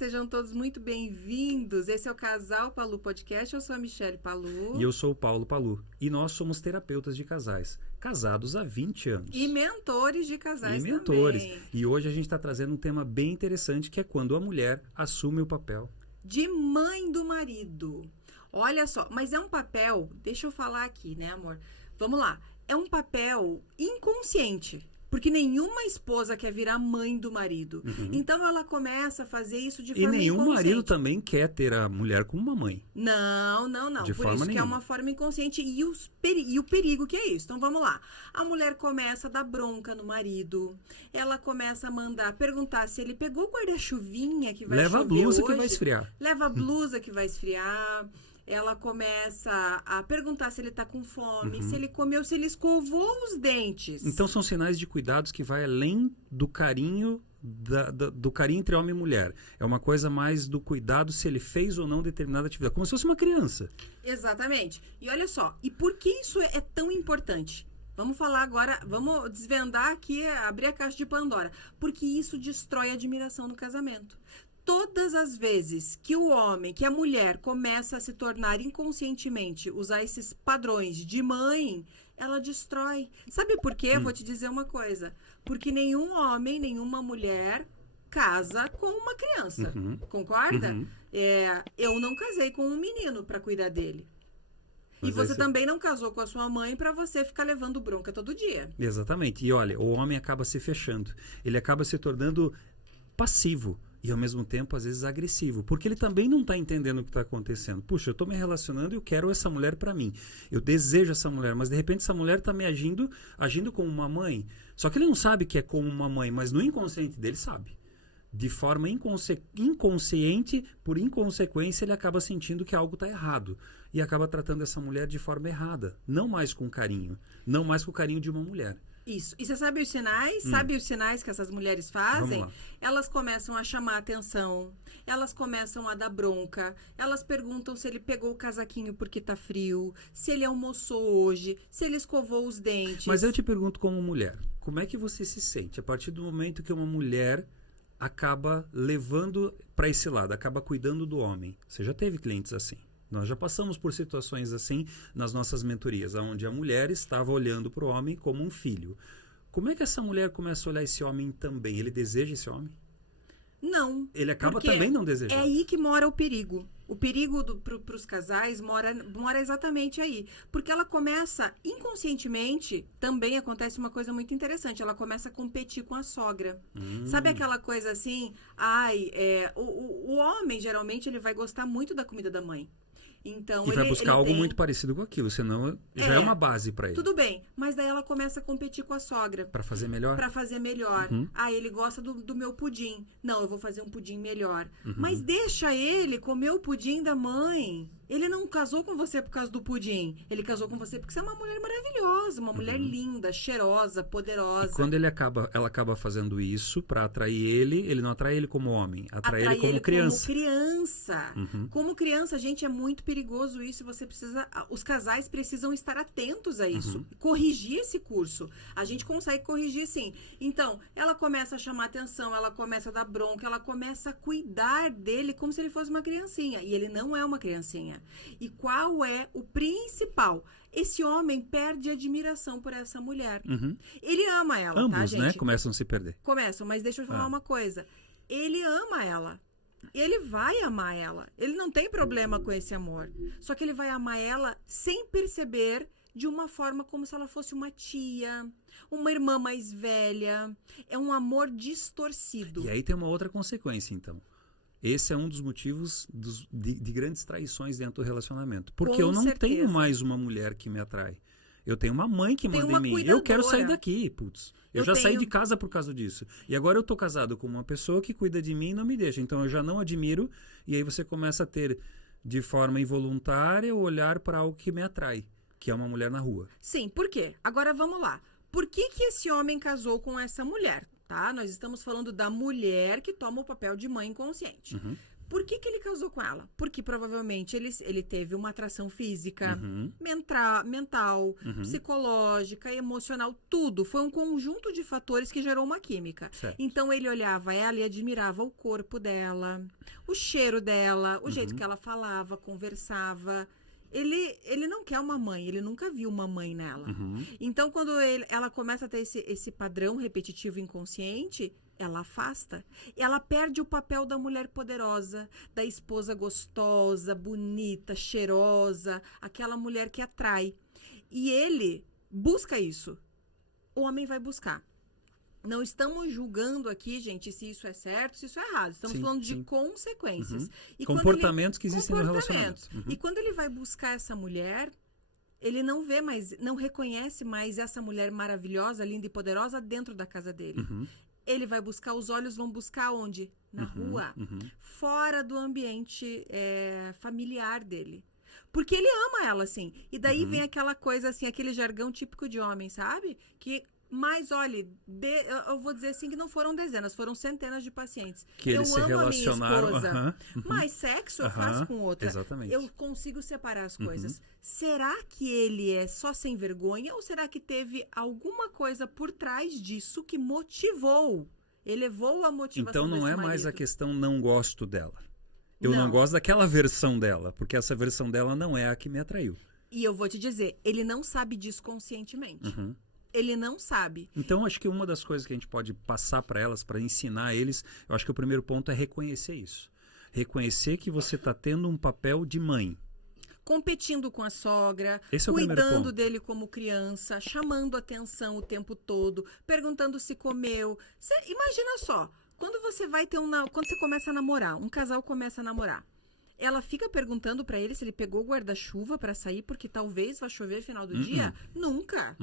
sejam todos muito bem-vindos. Esse é o Casal Palu Podcast. Eu sou a Michele Palu. E eu sou o Paulo Palu. E nós somos terapeutas de casais, casados há 20 anos. E mentores de casais também. E hoje a gente está trazendo um tema bem interessante, que é quando a mulher assume o papel de mãe do marido. Olha só, mas é um papel, deixa eu falar aqui, né, amor? Vamos lá. É um papel inconsciente. Porque nenhuma esposa quer virar mãe do marido. Uhum. Então, ela começa a fazer isso de forma inconsciente. E nenhum marido também quer ter a mulher como uma mãe. Não. De Por forma isso nenhuma. Que é uma forma inconsciente. E o perigo que é isso. Então, vamos lá. A mulher começa a dar bronca no marido. Ela começa a mandar, perguntar se ele pegou o guarda-chuvinha que vai chover hoje. Leva a blusa que vai esfriar. Leva a blusa que vai esfriar. Ela começa a perguntar se ele tá com fome, se ele comeu, se ele escovou os dentes. Então são sinais de cuidados que vai além do carinho, do carinho entre homem e mulher. É uma coisa mais do cuidado se ele fez ou não determinada atividade, como se fosse uma criança. Exatamente. E olha só, e por que isso é tão importante? Vamos falar agora, vamos desvendar aqui, abrir a caixa de Pandora. Porque isso destrói a admiração no casamento. Todas as vezes que o homem, que a mulher começa a se tornar inconscientemente, usar esses padrões de mãe, ela destrói. Sabe por quê? Eu vou te dizer uma coisa. Porque nenhum homem, nenhuma mulher casa com uma criança. Concorda? Eu não casei com um menino para cuidar dele. E você também não casou com a sua mãe para você ficar levando bronca todo dia. Exatamente. E olha, o homem acaba se fechando. Ele acaba se tornando passivo. E ao mesmo tempo, às vezes, agressivo. Porque ele também não está entendendo o que está acontecendo. Puxa, eu estou me relacionando e eu quero essa mulher para mim. Eu desejo essa mulher, mas de repente essa mulher está me agindo como uma mãe. Só que ele não sabe que é como uma mãe, mas no inconsciente dele sabe. De forma inconsciente, por inconsequência, ele acaba sentindo que algo está errado. E acaba tratando essa mulher de forma errada. Não mais com carinho. Não mais com o carinho de uma mulher. Isso. E você sabe os sinais? Sabe os sinais que essas mulheres fazem? Elas começam a chamar a atenção, elas começam a dar bronca, elas perguntam se ele pegou o casaquinho porque tá frio, se ele almoçou hoje, se ele escovou os dentes. Mas eu te pergunto como mulher, como é que você se sente a partir do momento que uma mulher acaba levando para esse lado, acaba cuidando do homem? Você já teve clientes assim? Nós já passamos por situações assim nas nossas mentorias, onde a mulher estava olhando para o homem como um filho. Como é que essa mulher começa a olhar esse homem também? Ele deseja esse homem? Não. Ele acaba também não desejando. É aí que mora o perigo. O perigo para os casais mora exatamente aí. Porque ela começa, inconscientemente, também acontece uma coisa muito interessante. Ela começa a competir com a sogra. Sabe aquela coisa assim? O homem, geralmente, ele vai gostar muito da comida da mãe. Então, e vai buscar algo muito parecido com aquilo, senão já é uma base para ele. Tudo bem, mas daí ela começa a competir com a sogra. Para fazer melhor? Para fazer melhor. Ele gosta do meu pudim. Não, eu vou fazer um pudim melhor. Mas deixa ele comer o pudim da mãe. Ele não casou com você por causa do pudim. Ele casou com você porque você é uma mulher maravilhosa, uma mulher linda, cheirosa, poderosa. E quando ela acaba fazendo isso para atrair ele não atrai ele como homem, atrai ele como criança. Como criança. Como criança, gente, é muito perigoso isso. Os casais precisam estar atentos a isso. Corrigir esse curso. A gente consegue corrigir, sim. Então, ela começa a chamar atenção, ela começa a dar bronca, ela começa a cuidar dele como se ele fosse uma criancinha. E ele não é uma criancinha. E qual é o principal? Esse homem perde admiração por essa mulher. Ele ama ela, ambos, tá, gente? Né? Começam a se perder. Começam, mas deixa eu falar uma coisa. Ele ama ela. Ele vai amar ela. Ele não tem problema com esse amor. Só que ele vai amar ela sem perceber, de uma forma como se ela fosse uma tia, uma irmã mais velha. É um amor distorcido. E aí tem uma outra consequência, então. Esse é um dos motivos de grandes traições dentro do relacionamento. Porque eu não tenho mais uma mulher que me atrai. Eu tenho uma mãe que manda em mim. Cuidadora. Eu quero sair daqui, putz. Eu já saí de casa por causa disso. E agora eu tô casado com uma pessoa que cuida de mim e não me deixa. Então eu já não admiro. E aí você começa a ter, de forma involuntária, o olhar para algo que me atrai. Que é uma mulher na rua. Sim, por quê? Agora vamos lá. Por que esse homem casou com essa mulher? Tá? Nós estamos falando da mulher que toma o papel de mãe inconsciente. Por que ele casou com ela? Porque provavelmente ele teve uma atração física, mental, psicológica, emocional, tudo. Foi um conjunto de fatores que gerou uma química. Certo. Então ele olhava ela e admirava o corpo dela, o cheiro dela, o jeito que ela falava, conversava. Ele não quer uma mãe, ele nunca viu uma mãe nela. Então, quando ela começa a ter esse padrão repetitivo inconsciente, ela afasta. Ela perde o papel da mulher poderosa, da esposa gostosa, bonita, cheirosa, aquela mulher que atrai. E ele busca isso. O homem vai buscar. Não estamos julgando aqui, gente, se isso é certo, se isso é errado. Estamos falando de consequências. E comportamentos que existem no relacionamento. E quando ele vai buscar essa mulher, ele não vê mais, não reconhece mais essa mulher maravilhosa, linda e poderosa dentro da casa dele. Ele vai buscar, os olhos vão buscar onde? Na rua. Fora do ambiente familiar dele. Porque ele ama ela, assim. E daí vem aquela coisa, assim, aquele jargão típico de homem, sabe? Mas, olha, eu vou dizer assim que não foram dezenas, foram centenas de pacientes. Que eles se relacionaram. A minha esposa, mas sexo eu faço com outra. Exatamente. Eu consigo separar as coisas. Será que ele é só sem vergonha ou será que teve alguma coisa por trás disso que motivou, elevou a motivação Então não desse é mais a marido? questão não gosto dela. Eu não gosto daquela versão dela, porque essa versão dela não é a que me atraiu. E eu vou te dizer, ele não sabe disso conscientemente. Ele não sabe. Então, acho que uma das coisas que a gente pode passar para elas, para ensinar eles, eu acho que o primeiro ponto é reconhecer isso. Reconhecer que você está tendo um papel de mãe. Competindo com a sogra, Esse é o primeiro cuidando ponto. dele como criança, chamando atenção o tempo todo, perguntando se comeu. Imagina só, quando você quando você começa a namorar, um casal começa a namorar, ela fica perguntando para ele se ele pegou o guarda-chuva para sair porque talvez vá chover final do dia? Nunca.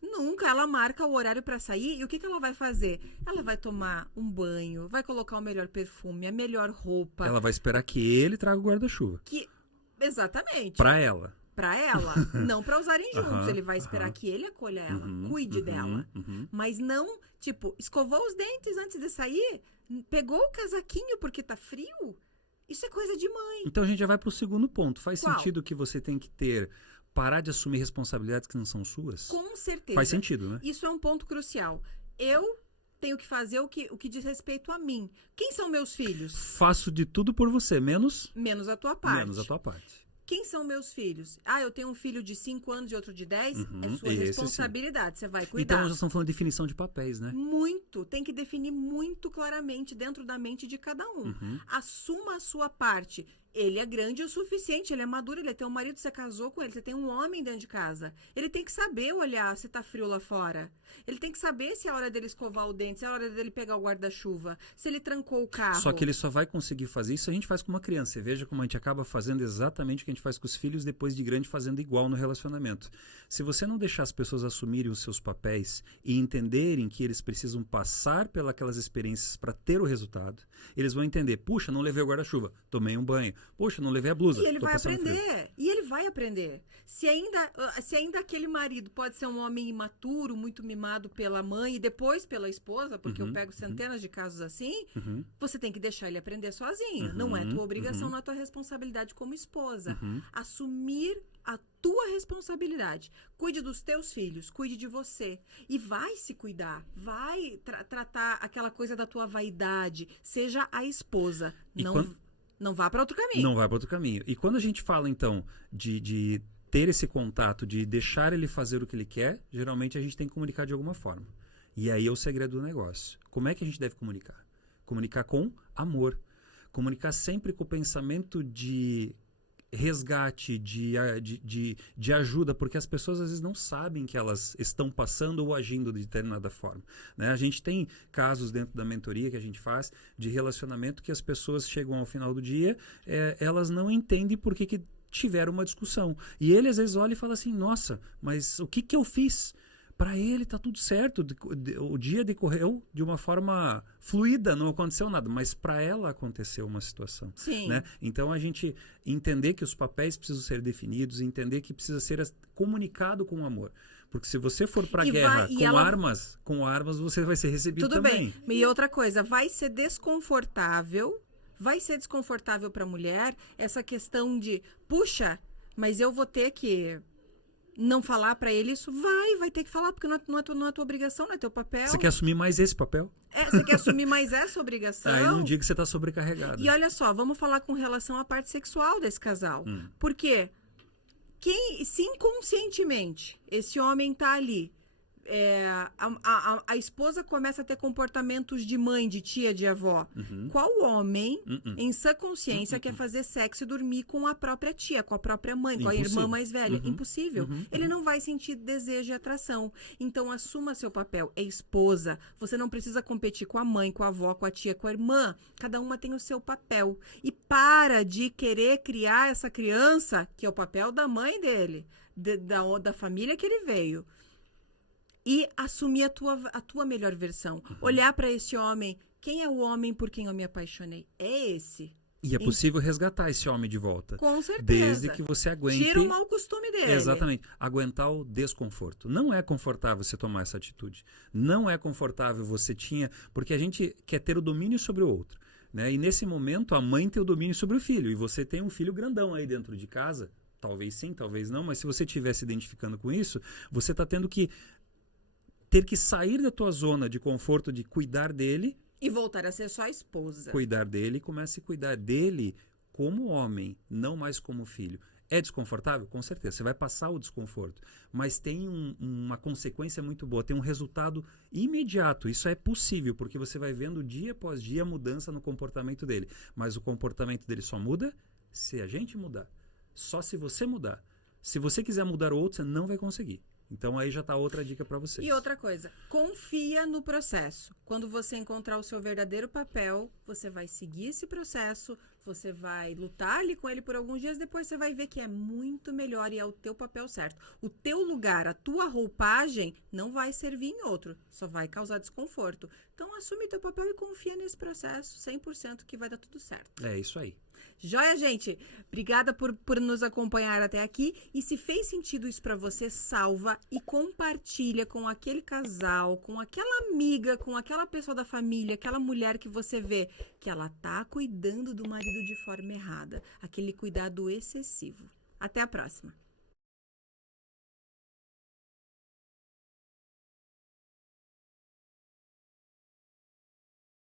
Nunca. Ela marca o horário para sair e o que ela vai fazer? Ela vai tomar um banho, vai colocar o melhor perfume, a melhor roupa. Ela vai esperar que ele traga o guarda-chuva. Exatamente. Para ela. Para ela, não para usarem juntos. Ele vai esperar que ele acolha ela, cuide dela. Mas não, tipo, escovou os dentes antes de sair? Pegou o casaquinho porque tá frio? Isso é coisa de mãe. Então a gente já vai pro segundo ponto. Faz Qual? sentido que você tem que parar de assumir responsabilidades que não são suas? Com certeza. Faz sentido, né? Isso é um ponto crucial. Eu tenho que fazer o que diz respeito a mim. Quem são meus filhos? Faço de tudo por você, menos Menos a tua parte. menos a tua parte. Quem são meus filhos? Eu tenho um filho de 5 anos e outro de 10. É sua esse responsabilidade. Você vai cuidar. Então nós estamos falando de definição de papéis, né? Muito. Tem que definir muito claramente dentro da mente de cada um. Assuma a sua parte. Ele é grande o suficiente, ele é maduro, ele é teu marido, você casou com ele, você tem um homem dentro de casa. Ele tem que saber olhar se tá frio lá fora. Ele tem que saber se é a hora dele escovar o dente, se é a hora dele pegar o guarda-chuva, se ele trancou o carro. Só que ele só vai conseguir fazer isso se a gente faz com uma criança. Você veja como a gente acaba fazendo exatamente o que a gente faz com os filhos, depois de grande fazendo igual no relacionamento. Se você não deixar as pessoas assumirem os seus papéis e entenderem que eles precisam passar pelas experiências para ter o resultado, eles vão entender, puxa, não levei o guarda-chuva, tomei um banho, puxa, não levei a blusa, e ele vai passando frio. aprender. E ele vai aprender. Se ainda aquele marido pode ser um homem imaturo, muito mimado pela mãe e depois pela esposa, porque eu pego centenas de casos assim, você tem que deixar ele aprender sozinho. Não é tua obrigação, não é tua responsabilidade como esposa. Assumir a tua responsabilidade. Cuide dos teus filhos, cuide de você. E vai se cuidar. Vai tratar aquela coisa da tua vaidade. Seja a esposa. Não vá para outro caminho. Não vai para outro caminho. E quando a gente fala, então, de ter esse contato, de deixar ele fazer o que ele quer, geralmente a gente tem que comunicar de alguma forma. E aí é o segredo do negócio. Como é que a gente deve comunicar? Comunicar com amor. Comunicar sempre com o pensamento de resgate, de ajuda, porque as pessoas às vezes não sabem que elas estão passando ou agindo de determinada forma, né? A gente tem casos dentro da mentoria que a gente faz de relacionamento que as pessoas chegam ao final do dia, elas não entendem por que tiveram uma discussão. E ele às vezes olha e fala assim, nossa, mas o que eu fiz? Para ele tá tudo certo, o dia decorreu de uma forma fluida, não aconteceu nada, mas para ela aconteceu uma situação. Sim. Né? Então a gente entender que os papéis precisam ser definidos, entender que precisa ser comunicado com amor. Porque se você for para a guerra com armas você vai ser recebido tudo também. Tudo bem. E outra coisa, vai ser desconfortável Vai ser desconfortável para a mulher essa questão de, puxa, mas eu vou ter que não falar para ele isso? Vai ter que falar, porque não é tua obrigação, não é teu papel. Você quer assumir mais esse papel? Você quer assumir mais essa obrigação? Aí num dia que você tá sobrecarregado. E olha só, vamos falar com relação à parte sexual desse casal. Porque se inconscientemente esse homem tá ali, a esposa começa a ter comportamentos de mãe, de tia, de avó. Qual homem, em sã consciência, quer fazer sexo e dormir com a própria tia, com a própria mãe, com a irmã mais velha? Impossível. Ele não vai sentir desejo e atração. Então, assuma seu papel. É esposa. Você não precisa competir com a mãe, com a avó, com a tia, com a irmã. Cada uma tem o seu papel. E para de querer criar essa criança, que é o papel da mãe dele, da família que ele veio. E assumir a tua melhor versão. Olhar para esse homem. Quem é o homem por quem eu me apaixonei? É esse. E é possível resgatar esse homem de volta. Com certeza. Desde que você aguente... Tira o mau costume dele. Exatamente. Aguentar o desconforto. Não é confortável você tomar essa atitude. Não é confortável você porque a gente quer ter o domínio sobre o outro. Né? E nesse momento a mãe tem o domínio sobre o filho. E você tem um filho grandão aí dentro de casa. Talvez sim, talvez não. Mas se você estiver se identificando com isso, você está tendo que ter que sair da tua zona de conforto de cuidar dele. E voltar a ser só a esposa. Cuidar dele e comece a cuidar dele como homem, não mais como filho. É desconfortável? Com certeza. Você vai passar o desconforto. Mas tem uma consequência muito boa, tem um resultado imediato. Isso é possível, porque você vai vendo dia após dia a mudança no comportamento dele. Mas o comportamento dele só muda se a gente mudar. Só se você mudar. Se você quiser mudar o outro, você não vai conseguir. Então aí já está outra dica para vocês. E outra coisa, confia no processo. Quando você encontrar o seu verdadeiro papel, você vai seguir esse processo, você vai lutar ali com ele por alguns dias, depois você vai ver que é muito melhor e é o teu papel certo. O teu lugar, a tua roupagem não vai servir em outro, só vai causar desconforto. Então assume teu papel e confia nesse processo 100% que vai dar tudo certo. É isso aí. Joia, gente? Obrigada por nos acompanhar até aqui. E se fez sentido isso pra você, salva e compartilha com aquele casal, com aquela amiga, com aquela pessoa da família, aquela mulher que você vê que ela tá cuidando do marido de forma errada. Aquele cuidado excessivo. Até a próxima.